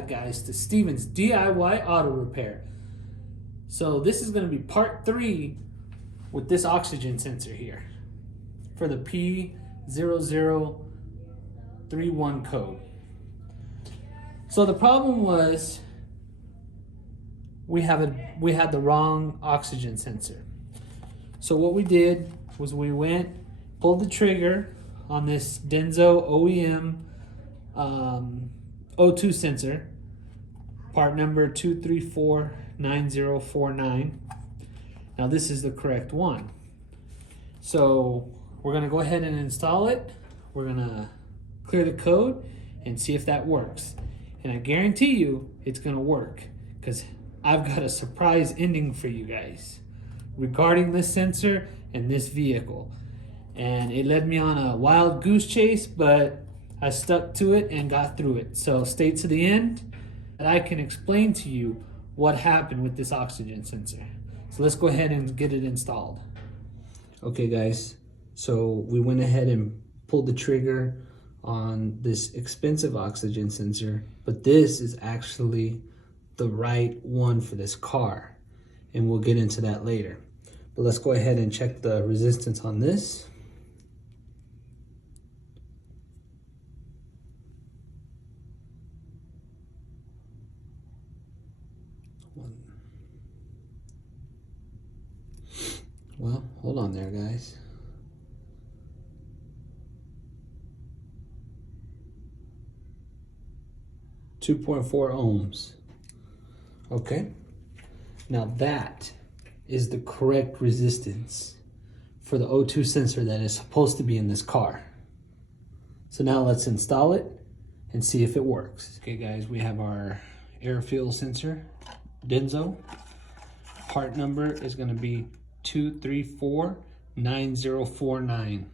back, guys, to Steven's DIY Auto Repair. So this is going to be part 3 with this oxygen sensor here for the P0031 code. So the problem was we had the wrong oxygen sensor. So what we did was we pulled the trigger on this Denso OEM O2 sensor, part number 2349049. Now this is the correct one. So we're gonna go ahead and install it. We're gonna clear the code and see if that works. And I guarantee you it's gonna work, because I've got a surprise ending for you guys regarding this sensor and this vehicle. And it led me on a wild goose chase, but I stuck to it and got through it. So stay to the end, and I can explain to you what happened with this oxygen sensor. So let's go ahead and get it installed. Okay guys, so we went ahead and pulled the trigger on this expensive oxygen sensor, but this is actually the right one for this car, and we'll get into that later. But let's go ahead and check the resistance on this. Well, hold on there, guys. .4 ohms. Okay. Now that is the correct resistance for the O2 sensor that is supposed to be in this car. So now let's install it and see if it works. Okay guys, we have our air fuel sensor, Denso. Part number is gonna be 2349049.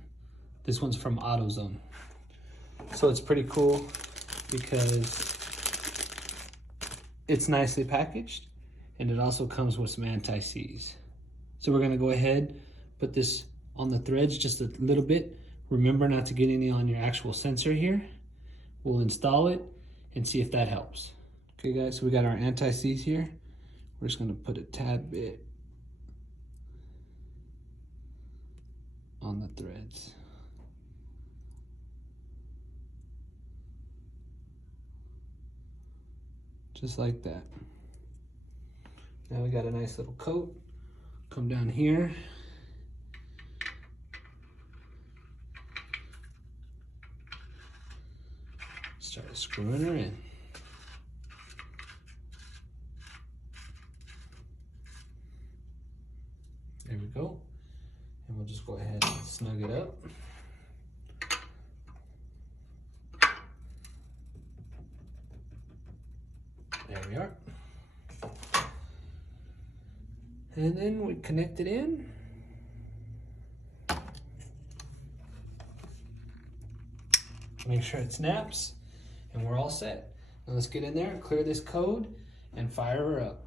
This one's from AutoZone. So it's pretty cool because it's nicely packaged, and it also comes with some anti-seize. So we're gonna go ahead, put this on the threads just a little bit. Remember not to get any on your actual sensor here. We'll install it and see if that helps. Okay guys, so we got our anti-seize here. We're just gonna put a tad bit on the threads. Just like that. Now we got a nice little coat. Come down here. Start screwing her in. There we go. And we'll just go ahead and snug it up. There we are. And then we connect it in. Make sure it snaps, and we're all set. Now let's get in there, clear this code, and fire her up.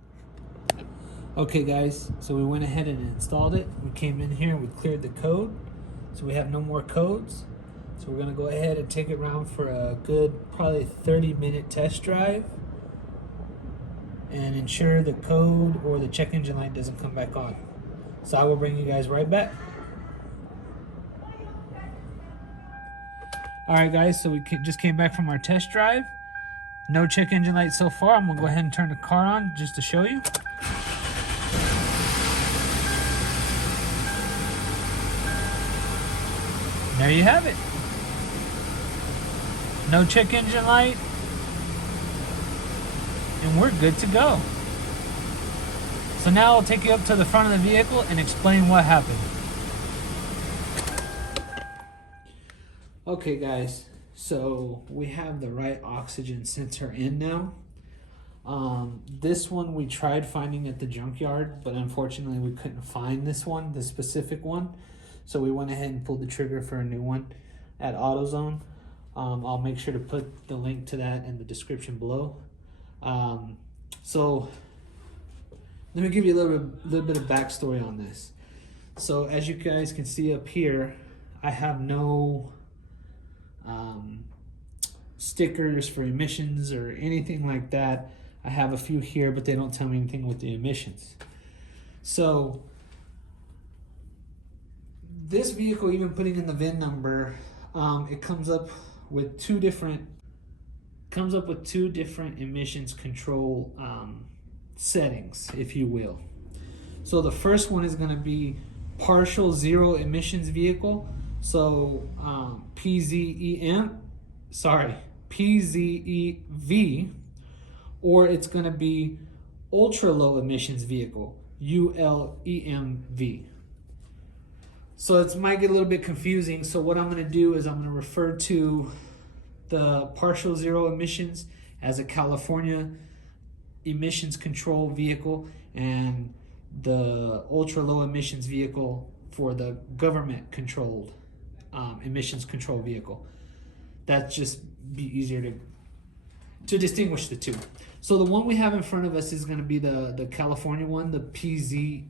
Okay guys, so we went ahead and installed it. We came in here, we cleared the code, so we have no more codes. So we're gonna go ahead and take it around for a good, probably 30-minute test drive, and ensure the code or the check engine light doesn't come back on. So I will bring you guys right back. All right guys, so we just came back from our test drive. No check engine light so far. I'm gonna go ahead and turn the car on just to show you. There you have it. No check engine light. And we're good to go. So now I'll take you up to the front of the vehicle and explain what happened. Okay guys, so we have the right oxygen sensor in now. This one we tried finding at the junkyard, but unfortunately we couldn't find this one, the specific one. So we went ahead and pulled the trigger for a new one at AutoZone. I'll make sure to put the link to that in the description below. So let me give you a little bit of backstory on this. So as you guys can see up here, I have no stickers for emissions or anything like that. I have a few here, but they don't tell me anything with the emissions. So this vehicle, even putting in the VIN number, it comes up with two different emissions control settings, if you will. So the first one is going to be partial zero emissions vehicle. So PZEV, or it's going to be ultra low emissions vehicle, ULEMV. So it might get a little bit confusing. So what I'm going to do is I'm going to refer to the partial zero emissions as a California emissions control vehicle, and the ultra low emissions vehicle for the government controlled emissions control vehicle. That just be easier to distinguish the two. So the one we have in front of us is going to be the California one, the PZEV.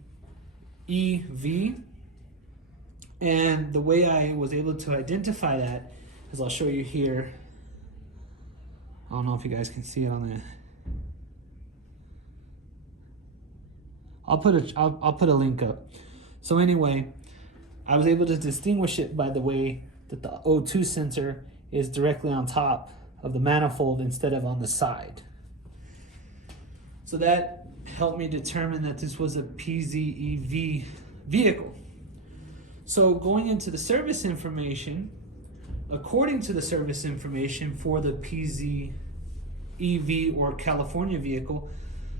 And the way I was able to identify that is, I'll show you here. I don't know if you guys can see it on the. I'll put a link up. So anyway, I was able to distinguish it by the way that the O2 sensor is directly on top of the manifold instead of on the side. So that helped me determine that this was a PZEV vehicle. So going into the service information, according to the service information for the PZEV or California vehicle,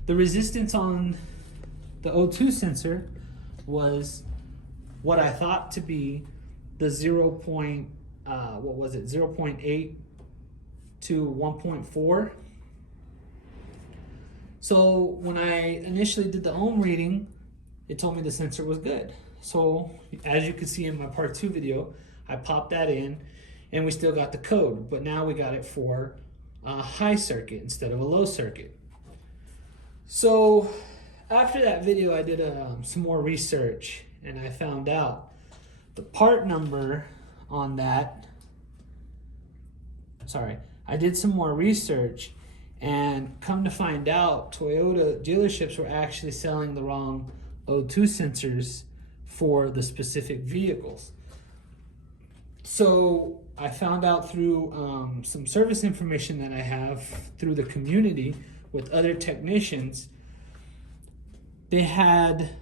the resistance on the O2 sensor was what I thought to be the 0.8 to 1.4. So when I initially did the ohm reading, it told me the sensor was good. So as you can see in my part 2 video, I popped that in and we still got the code, but now we got it for a high circuit instead of a low circuit. So after that video, I did some more research, and I found out the part number on that. I did some more research, and come to find out, Toyota dealerships were actually selling the wrong O2 sensors for the specific vehicles. So I found out through some service information that I have through the community with other technicians, they had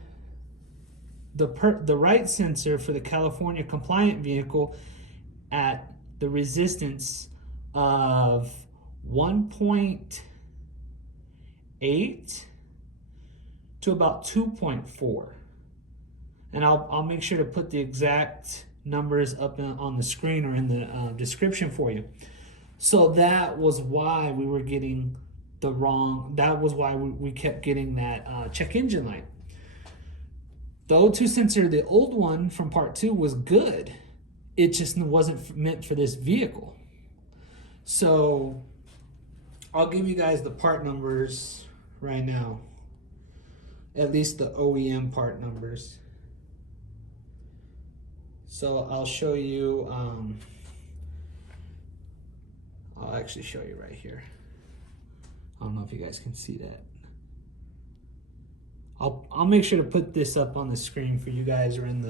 the right sensor for the California compliant vehicle at the resistance of 1.8 to about 2.4. And I'll make sure to put the exact numbers up on the screen or in the description for you. So that was why we were getting that was why we kept getting that check engine light. The O2 sensor, the old one from part 2, was good. It just wasn't meant for this vehicle. So I'll give you guys the part numbers right now, at least the OEM part numbers. So I'll show you, I'll actually show you right here. I don't know if you guys can see that. I'll make sure to put this up on the screen for you guys, or in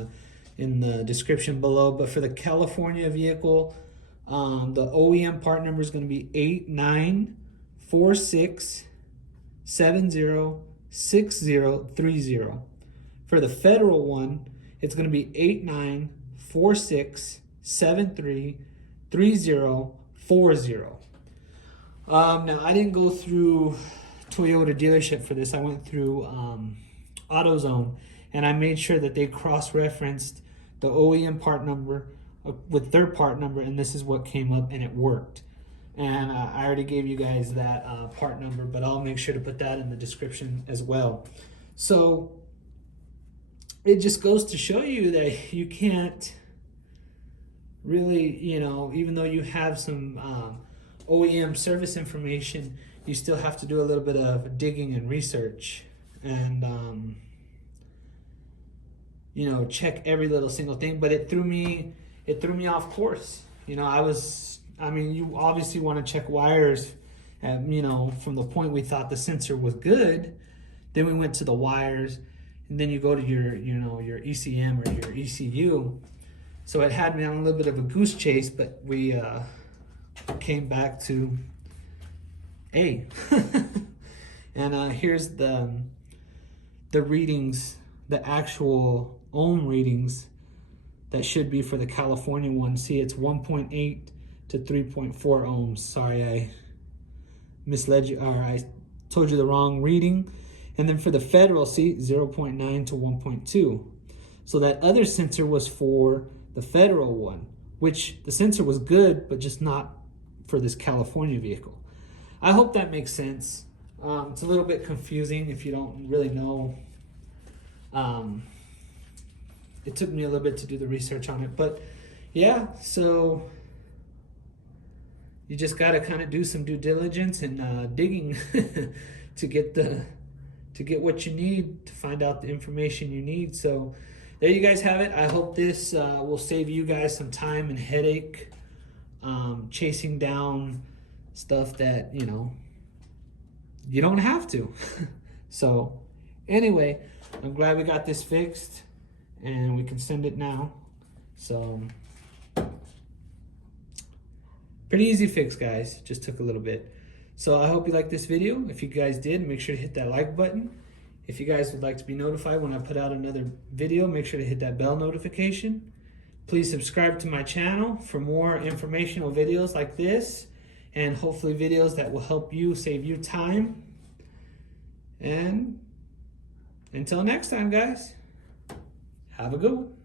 the description below. But for the California vehicle, the OEM part number is going to be 8946706030. For the federal one, it's going to be 8946733040. Now, I didn't go through Toyota dealership for this. I went through AutoZone, and I made sure that they cross-referenced the OEM part number with their part number, and this is what came up, and it worked. And I already gave you guys that part number, but I'll make sure to put that in the description as well. So it just goes to show you that you can't really, even though you have some OEM service information, you still have to do a little bit of digging and research, and check every little single thing. But it threw me off course. I I mean, you obviously want to check wires, you know, from the point we thought the sensor was good. Then we went to the wires, and then you go to your, you know, your ECM or your ECU. So it had me on a little bit of a goose chase, but we came back to A. And here's the readings, the actual ohm readings that should be for the California one. See, it's 1.8 to 3.4 ohms. Sorry, I misled you, or I told you the wrong reading. And then for the federal, see, 0.9 to 1.2. So that other sensor was for the federal one, which the sensor was good, but just not for this California vehicle. I hope that makes sense. It's a little bit confusing if you don't really know. It took me a little bit to do the research on it, but yeah, so you just got to kind of do some due diligence and digging to get what you need, to find out the information you need. So there you guys have it. I hope this will save you guys some time and headache chasing down stuff that, you know, you don't have to. So anyway, I'm glad we got this fixed and we can send it now. So pretty easy fix, guys. Just took a little bit. So I hope you liked this video. If you guys did, make sure to hit that like button. If you guys would like to be notified when I put out another video, make sure to hit that bell notification. Please subscribe to my channel for more informational videos like this, and hopefully videos that will help you, save you time. And until next time, guys, have a good one.